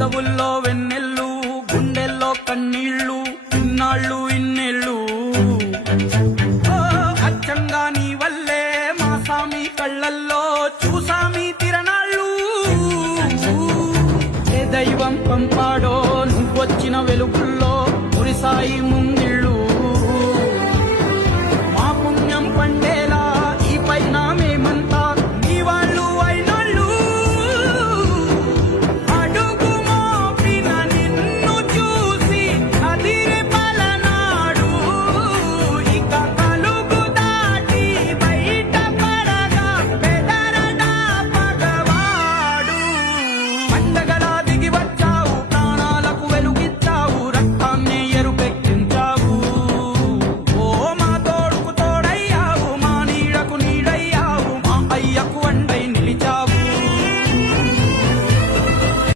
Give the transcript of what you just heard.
పెదవుల్లో వెన్నెల్లు గుండెల్లో కన్నీళ్ళు ఇన్నాళ్ళు ఇన్నేళ్ళు అచ్చంగా నీ వల్లే మా సామి కళ్ళల్లో చూసామి తిరణాళ్ళు ఏ దైవం పంపాడో నువ్వొచ్చిన వెలుగుల్లో కురిసాయి ముంగిళ్ళు